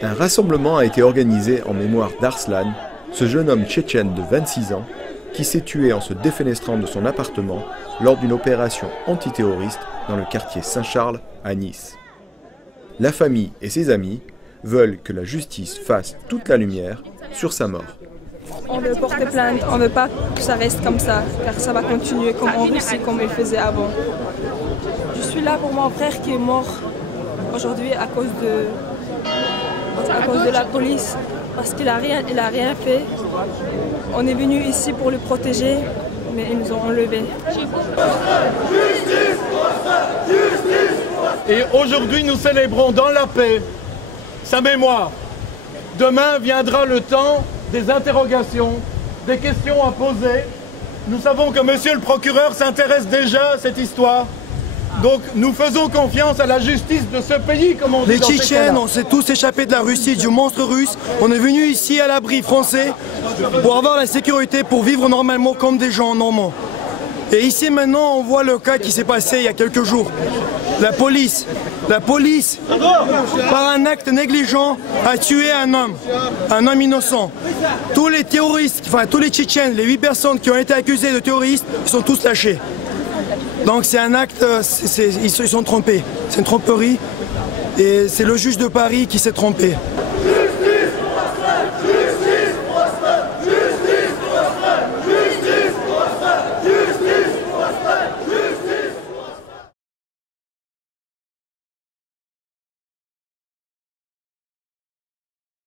Un rassemblement a été organisé en mémoire d'Arslan, ce jeune homme tchétchène de 26 ans qui s'est tué en se défenestrant de son appartement lors d'une opération antiterroriste dans le quartier Saint-Charles à Nice. La famille et ses amis veulent que la justice fasse toute la lumière sur sa mort. On veut porter plainte, on ne veut pas que ça reste comme ça, car ça va continuer comme en Russie, comme il faisait avant. Je suis là pour mon frère qui est mort aujourd'hui à cause de la police, parce qu'il n'a rien fait. On est venu ici pour le protéger, mais ils nous ont enlevés. Et aujourd'hui, nous célébrons dans la paix sa mémoire. Demain viendra le temps des interrogations, des questions à poser. Nous savons que monsieur le procureur s'intéresse déjà à cette histoire. Donc nous faisons confiance à la justice de ce pays, comme on dit. Les Tchétchènes, on s'est tous échappés de la Russie, du monstre russe. On est venus ici à l'abri français pour avoir la sécurité, pour vivre normalement comme des gens normands. Et ici maintenant, on voit le cas qui s'est passé il y a quelques jours. La police, par un acte négligent, a tué un homme innocent. Tous les terroristes, enfin tous les Tchétchènes, les 8 personnes qui ont été accusées de terroristes, ils sont tous lâchés. Donc c'est un acte, ils se sont trompés. C'est une tromperie et c'est le juge de Paris qui s'est trompé.